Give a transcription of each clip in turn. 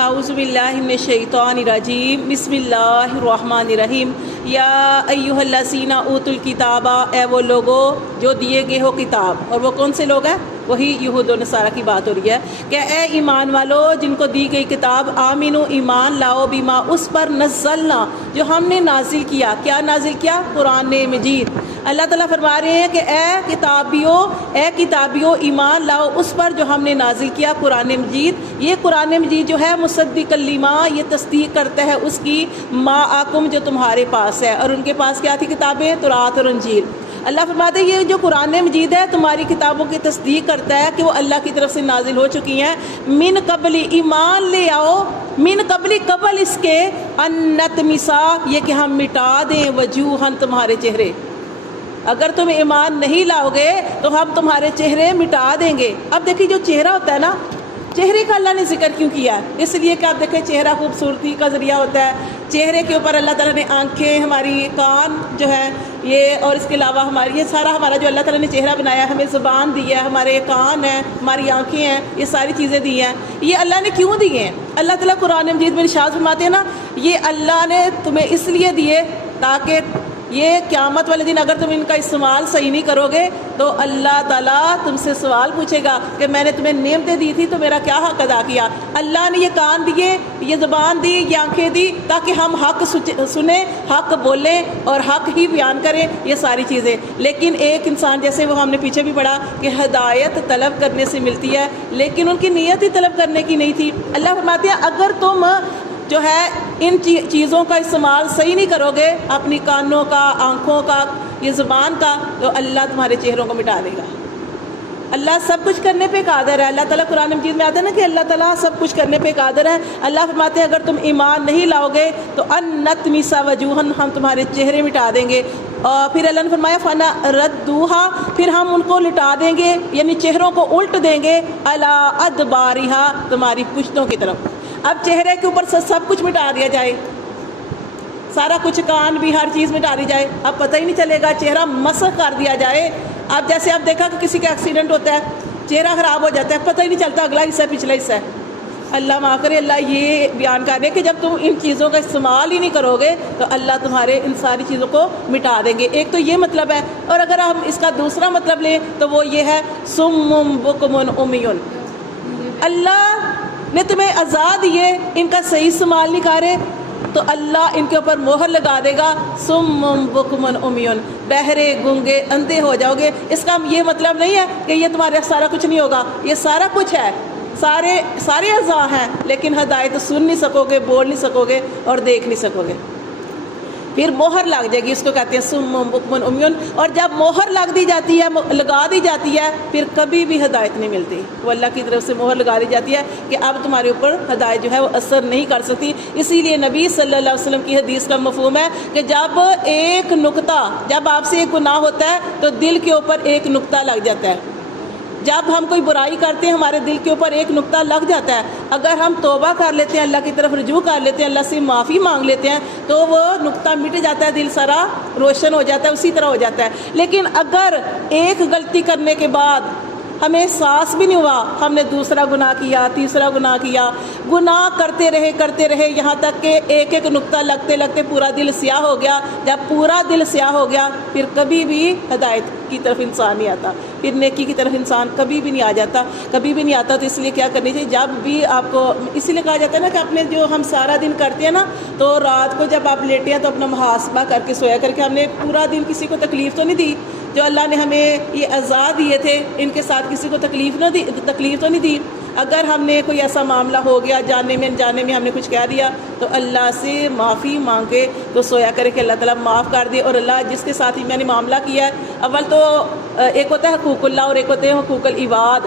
اعوذ باللہ من الشیطان الرجیم بسم اللہ الرحمن الرحیم یا ایھا الذین اوتوا الکتاب، اے وہ لوگوں جو دیے گئے ہو کتاب، اور وہ کون سے لوگ ہیں؟ وہی یہود و نصارہ کی بات ہو رہی ہے کہ اے ایمان والو جن کو دی گئی کتاب، آمینو ایمان لاؤ بما اس پر نزلنا جو ہم نے نازل کیا۔ کیا نازل کیا؟ قرآن مجید۔ اللہ تعالیٰ فرما رہے ہیں کہ اے کتابیو ایمان لاؤ اس پر جو ہم نے نازل کیا، قرآن مجید۔ یہ قرآن مجید جو ہے مصدق لما، یہ تصدیق کرتا ہے اس کی ما آکم جو تمہارے پاس ہے، اور ان کے پاس کیا تھی کتابیں؟ تورات اور انجیل۔ اللہ فرماتے ہیں یہ جو قرآن مجید ہے تمہاری کتابوں کی تصدیق کرتا ہے کہ وہ اللہ کی طرف سے نازل ہو چکی ہیں۔ من قبل، ایمان لے آؤ، من قبل، قبل اس کے، ان نطمسا، یہ کہ ہم مٹا دیں، وجوہن، تمہارے چہرے۔ اگر تم ایمان نہیں لاؤ گے تو ہم تمہارے چہرے مٹا دیں گے۔ اب دیکھیے جو چہرہ ہوتا ہے نا، چہرے کا اللہ نے ذکر کیوں کیا ہے؟ اس لیے کہ آپ دیکھیں چہرہ خوبصورتی کا ذریعہ ہوتا ہے۔ چہرے کے اوپر اللہ تعالیٰ نے آنکھیں، ہماری کان جو ہے یہ، اور اس کے علاوہ ہماری یہ سارا ہمارا جو اللہ تعالیٰ نے چہرہ بنایا ہے، ہمیں زبان دی ہے، ہمارے کان ہیں، ہماری آنکھیں ہیں، یہ ساری چیزیں دی ہیں۔ یہ اللہ نے کیوں دی ہیں؟ اللہ تعالیٰ قرآن مجید میں ارشاد فرماتے ہیں نا، یہ اللہ نے تمہیں اس لیے دیے تاکہ یہ قیامت والے دن اگر تم ان کا استعمال صحیح نہیں کرو گے تو اللہ تعالیٰ تم سے سوال پوچھے گا کہ میں نے تمہیں نعمتیں دی تھی تو میرا کیا حق ادا کیا۔ اللہ نے یہ کان دیے، یہ زبان دی، یہ آنکھیں دی تاکہ ہم حق سنیں، حق بولیں اور حق ہی بیان کریں، یہ ساری چیزیں۔ لیکن ایک انسان، جیسے وہ ہم نے پیچھے بھی پڑھا کہ ہدایت طلب کرنے سے ملتی ہے، لیکن ان کی نیت ہی طلب کرنے کی نہیں تھی۔ اللہ فرماتے ہیں اگر تم جو ہے ان چیزوں کا استعمال صحیح نہیں کرو گے، اپنی کانوں کا، آنکھوں کا، یہ زبان کا، تو اللہ تمہارے چہروں کو مٹا دے گا۔ اللہ سب کچھ کرنے پہ قادر ہے۔ اللہ تعالیٰ قرآن مجید میں آتا ہے نا کہ اللہ تعالیٰ سب کچھ کرنے پہ قادر ہے۔ اللہ فرماتے ہیں اگر تم ایمان نہیں لاؤ گے تو ان نطمس وجوہن، ہم تمہارے چہرے مٹا دیں گے۔ اور پھر اللہ نے فرمایا فنا ردوہا، پھر ہم ان کو لٹا دیں گے، یعنی چہروں کو الٹ دیں گے، الا ادبارہا، تمہاری پشتوں کی طرف۔ اب چہرے کے اوپر سب کچھ مٹا دیا جائے، سارا کچھ، کان بھی، ہر چیز مٹا دی جائے، اب پتہ ہی نہیں چلے گا، چہرہ مسخ کر دیا جائے۔ اب جیسے آپ دیکھا کہ کسی کا ایکسیڈنٹ ہوتا ہے، چہرہ خراب ہو جاتا ہے، پتہ ہی نہیں چلتا اگلا حصہ ہے پچھلا حصہ ہے۔ اللہ معاف کرے، اللہ یہ بیان کر رہے کہ جب تم ان چیزوں کا استعمال ہی نہیں کرو گے تو اللہ تمہارے ان ساری چیزوں کو مٹا دیں گے۔ ایک تو یہ مطلب ہے، اور اگر ہم اس کا دوسرا مطلب لیں تو وہ یہ ہے صم بکم عمی۔ اللہ نے تمہیں آزاد دیے، ان کا صحیح استعمال نہیں کرے تو اللہ ان کے اوپر مہر لگا دے گا، صم بکم عمی، بہرے، گونگے، اندھے ہو جاؤ گے۔ اس کا یہ مطلب نہیں ہے کہ یہ تمہارے سارا کچھ نہیں ہوگا، یہ سارا کچھ ہے، سارے اعضاء ہیں، لیکن ہدایت سن نہیں سکو گے، بول نہیں سکو گے اور دیکھ نہیں سکو گے۔ پھر مہر لگ جائے گی، اس کو کہتے ہیں صم بکم عمی، اور جب مہر لگا دی جاتی ہے پھر کبھی بھی ہدایت نہیں ملتی۔ وہ اللہ کی طرف سے مہر لگا دی جاتی ہے کہ اب تمہارے اوپر ہدایت جو ہے وہ اثر نہیں کر سکتی۔ اسی لیے نبی صلی اللہ علیہ وسلم کی حدیث کا مفہوم ہے کہ جب آپ سے ایک گناہ ہوتا ہے تو دل کے اوپر ایک نقطہ لگ جاتا ہے۔ جب ہم کوئی برائی کرتے ہیں ہمارے دل کے اوپر ایک نقطہ لگ جاتا ہے، اگر ہم توبہ کر لیتے ہیں، اللہ کی طرف رجوع کر لیتے ہیں، اللہ سے معافی مانگ لیتے ہیں تو وہ نقطہ مٹ جاتا ہے، دل سارا روشن ہو جاتا ہے، اسی طرح ہو جاتا ہے۔ لیکن اگر ایک غلطی کرنے کے بعد ہمیں احساس بھی نہیں ہوا، ہم نے دوسرا گناہ کیا، تیسرا گناہ کیا، گناہ کرتے رہے یہاں تک کہ ایک نقطہ لگتے پورا دل سیاہ ہو گیا۔ جب پورا دل سیاہ ہو گیا پھر کبھی بھی ہدایت کی طرف انسان نہیں آتا، پھر نیکی کی طرف انسان کبھی بھی نہیں آتا۔ تو اس لیے کیا کرنی چاہیے؟ جب بھی آپ کو، اسی لیے کہا جاتا ہے نا کہ اپنے جو ہم سارا دن کرتے ہیں نا، تو رات کو جب آپ لیٹے ہیں تو اپنا محاسبہ کر کے سویا کر کے ہم نے پورا دن کسی کو تکلیف تو نہیں دی، جو اللہ نے ہمیں یہ آزاد دیے تھے ان کے ساتھ کسی کو تکلیف تو نہیں دی۔ اگر ہم نے کوئی ایسا معاملہ ہو گیا، جاننے میں انجانے میں ہم نے کچھ کہہ دیا تو اللہ سے معافی مانگے تو سویا کرے کہ اللہ تعالیٰ معاف کر دے، اور اللہ جس کے ساتھ ہی میں نے معاملہ کیا ہے، اول تو ایک ہوتا ہے حقوق اللہ اور ایک ہوتے ہیں حقوق العباد۔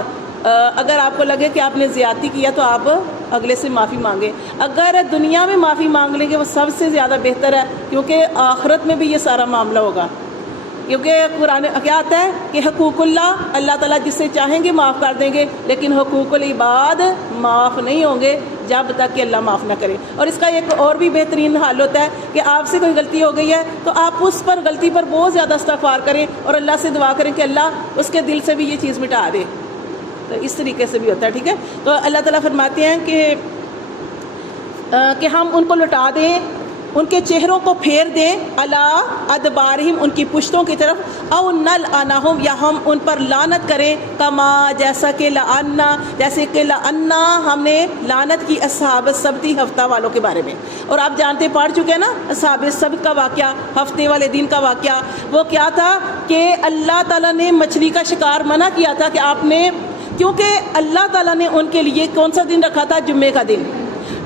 اگر آپ کو لگے کہ آپ نے زیادتی کیا تو آپ اگلے سے معافی مانگیں۔ اگر دنیا میں معافی مانگ لیں گے وہ سب سے زیادہ بہتر ہے، کیونکہ آخرت میں بھی یہ سارا معاملہ ہوگا۔ کیونکہ قرآن کیا آتا ہے کہ حقوق اللہ تعالیٰ جس سے چاہیں گے معاف کر دیں گے، لیکن حقوق العباد معاف نہیں ہوں گے جب تک کہ اللہ معاف نہ کرے۔ اور اس کا ایک اور بھی بہترین حل ہوتا ہے کہ آپ سے کوئی غلطی ہو گئی ہے تو آپ اس پر غلطی پر بہت زیادہ استغفار کریں اور اللہ سے دعا کریں کہ اللہ اس کے دل سے بھی یہ چیز مٹا دے۔ تو اس طریقے سے بھی ہوتا ہے، ٹھیک ہے۔ تو اللہ تعالیٰ فرماتے ہیں کہ کہ ہم ان کو لٹا دیں، ان کے چہروں کو پھیر دیں، الا ادبارہم ان کی پشتوں کی طرف، او نلعنہم یا ہم ان پر لعنت کریں، کما جیسا کہ لعنا ہم نے لعنت کی اصحاب السبت ہفتہ والوں کے بارے میں۔ اور آپ جانتے پڑھ چکے ہیں نا اصحاب السبت کا واقعہ، ہفتے والے دن کا واقعہ۔ وہ کیا تھا کہ اللہ تعالیٰ نے مچھلی کا شکار منع کیا تھا کہ آپ نے، کیونکہ اللہ تعالیٰ نے ان کے لیے کون سا دن رکھا تھا؟ جمعے کا دن۔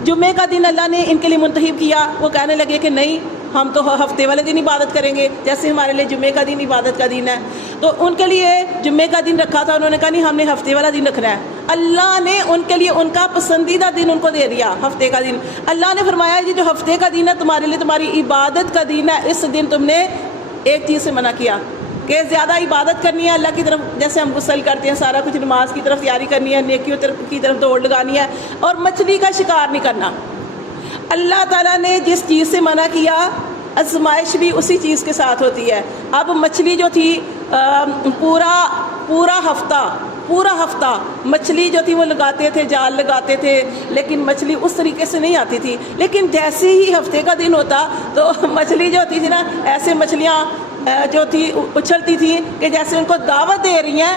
جمعے کا دن اللہ نے ان کے لیے منتخب کیا۔ وہ کہنے لگے کہ نہیں، ہم تو ہفتے والے دن عبادت کریں گے، جیسے ہمارے لیے جمعے کا دن عبادت کا دن ہے۔ تو ان کے لیے جمعے کا دن رکھا تھا، انہوں نے کہا نہیں، ہم نے ہفتے والا دن رکھنا ہے۔ اللہ نے ان کے لیے ان کا پسندیدہ دن ان کو دے دیا، ہفتے کا دن۔ اللہ نے فرمایا یہ جو ہفتے کا دن ہے تمہارے لیے تمہاری عبادت کا دن ہے، اس دن تم نے ایک چیز سے منع کیا کہ زیادہ عبادت کرنی ہے اللہ کی طرف، جیسے ہم غسل کرتے ہیں، سارا کچھ نماز کی طرف تیاری کرنی ہے، نیکیوں کی طرف دوڑ لگانی ہے، اور مچھلی کا شکار نہیں کرنا۔ اللہ تعالیٰ نے جس چیز سے منع کیا، آزمائش بھی اسی چیز کے ساتھ ہوتی ہے۔ اب مچھلی جو تھی پورا ہفتہ مچھلی جو تھی وہ لگاتے تھے، جال لگاتے تھے، لیکن مچھلی اس طریقے سے نہیں آتی تھی۔ لیکن جیسے ہی ہفتے کا دن ہوتا تو مچھلی جو ہوتی تھی نا، ایسے مچھلیاں جو تھی اچھلتی تھی کہ جیسے ان کو دعوت دے رہی ہیں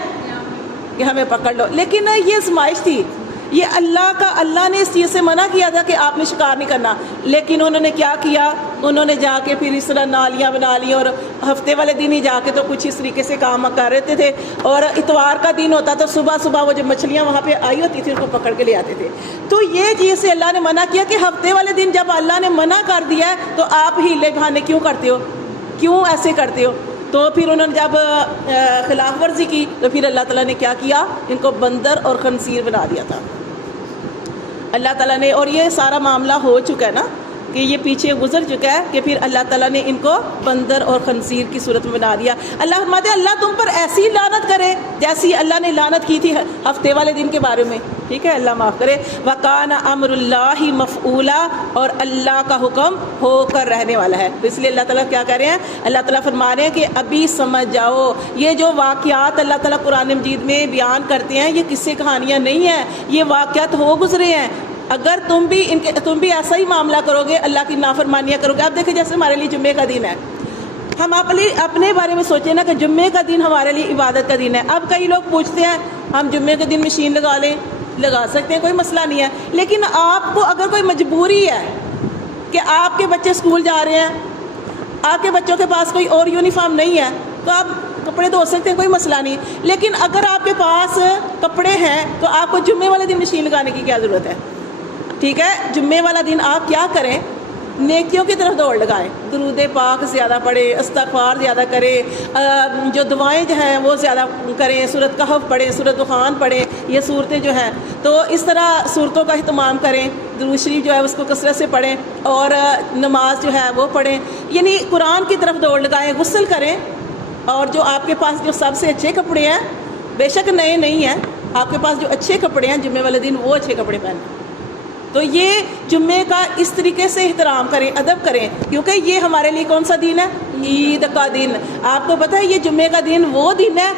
کہ ہمیں پکڑ لو۔ لیکن یہ آزمائش تھی، یہ اللہ نے اس چیز سے منع کیا تھا کہ آپ نے شکار نہیں کرنا، لیکن انہوں نے کیا کیا؟ انہوں نے جا کے پھر اس طرح نالیاں بنا لی، اور ہفتے والے دن ہی جا کے تو کچھ اس طریقے سے کام کر رہے تھے، اور اتوار کا دن ہوتا تو صبح وہ جو مچھلیاں وہاں پہ آئی ہوتی تھی ان کو پکڑ کے لے آتے تھے۔ تو یہ چیز سے اللہ نے منع کیا کہ ہفتے والے دن جب اللہ نے منع کر دیا ہے تو آپ ہیلے بہانے کیوں کرتے ہو، کیوں ایسے کرتے ہو؟ تو پھر انہوں نے جب خلاف ورزی کی تو پھر اللہ تعالیٰ نے کیا کیا؟ ان کو بندر اور خنزیر بنا دیا تھا اللہ تعالیٰ نے۔ اور یہ سارا معاملہ ہو چکا ہے نا، کہ یہ پیچھے گزر چکا ہے کہ پھر اللہ تعالیٰ نے ان کو بندر اور خنزیر کی صورت میں بنا دیا۔ اللہ فرماتے ہیں اللہ تم پر ایسی لعنت کرے جیسی اللہ نے لعنت کی تھی ہفتے والے دن کے بارے میں، ٹھیک ہے، اللہ معاف کرے۔ وَكَانَ أَمْرُ اللَّهِ مَفْعُولًا، اور اللہ کا حکم ہو کر رہنے والا ہے۔ تو اس لیے اللہ تعالیٰ کیا کہہ رہے ہیں؟ اللہ تعالیٰ فرما رہے ہیں کہ ابھی سمجھ جاؤ، یہ جو واقعات اللہ تعالیٰ قرآن مجید میں بیان کرتے ہیں یہ قصے کہانیاں نہیں ہیں، یہ واقعات ہو گزرے ہیں۔ اگر تم بھی ایسا ہی معاملہ کرو گے، اللہ کی نافرمانیاں کرو گے۔ آپ دیکھیں جیسے ہمارے لیے جمعے کا دن ہے، ہم اپنے بارے میں سوچیں نا کہ جمعے کا دن ہمارے لیے عبادت کا دن ہے۔ اب کئی لوگ پوچھتے ہیں ہم جمعے کے دن مشین لگا لیں، لگا سکتے ہیں، کوئی مسئلہ نہیں ہے، لیکن آپ کو اگر کوئی مجبوری ہے کہ آپ کے بچے اسکول جا رہے ہیں، آپ کے بچوں کے پاس کوئی اور یونیفارم نہیں ہے تو آپ کپڑے دھو سکتے ہیں، کوئی مسئلہ نہیں۔ لیکن اگر آپ کے پاس کپڑے ہیں تو آپ کو جمعے والے دن مشین لگانے کی کیا ضرورت ہے؟ ٹھیک ہے، جمعے والا دن آپ کیا کریں؟ نیکیوں کی طرف دوڑ لگائیں، درود پاک زیادہ پڑھیں، استغفار زیادہ کریں، جو دعائیں جو ہیں وہ زیادہ کریں، سورۃ کہف پڑھیں، سورۃ دخان پڑھیں، یہ صورتیں جو ہیں تو اس طرح صورتوں کا اہتمام کریں، درود شریف جو ہے اس کو کثرت سے پڑھیں، اور نماز جو ہے وہ پڑھیں، یعنی قرآن کی طرف دوڑ لگائیں، غسل کریں، اور جو آپ کے پاس جو سب سے اچھے کپڑے ہیں، بے شک نئے نہیں ہیں، آپ کے پاس جو اچھے کپڑے ہیں جمعے والے دن وہ اچھے کپڑے پہنیں۔ تو یہ جمعے کا اس طریقے سے احترام کریں، ادب کریں، کیونکہ یہ ہمارے لیے کون سا دن ہے؟ عید کا دن۔ آپ کو پتہ ہے یہ جمعے کا دن وہ دن ہے،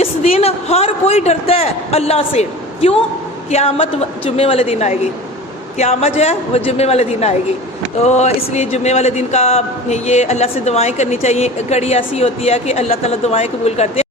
اس دن ہر کوئی ڈرتا ہے اللہ سے۔ کیوں؟ قیامت جمعے والے دن آئے گی، قیامت جو ہے وہ جمعے والے دن آئے گی، تو اس لیے جمعے والے دن کا یہ اللہ سے دعائیں کرنی چاہیے۔ گھڑی ایسی ہوتی ہے کہ اللہ تعالیٰ دعائیں قبول کرتے ہیں۔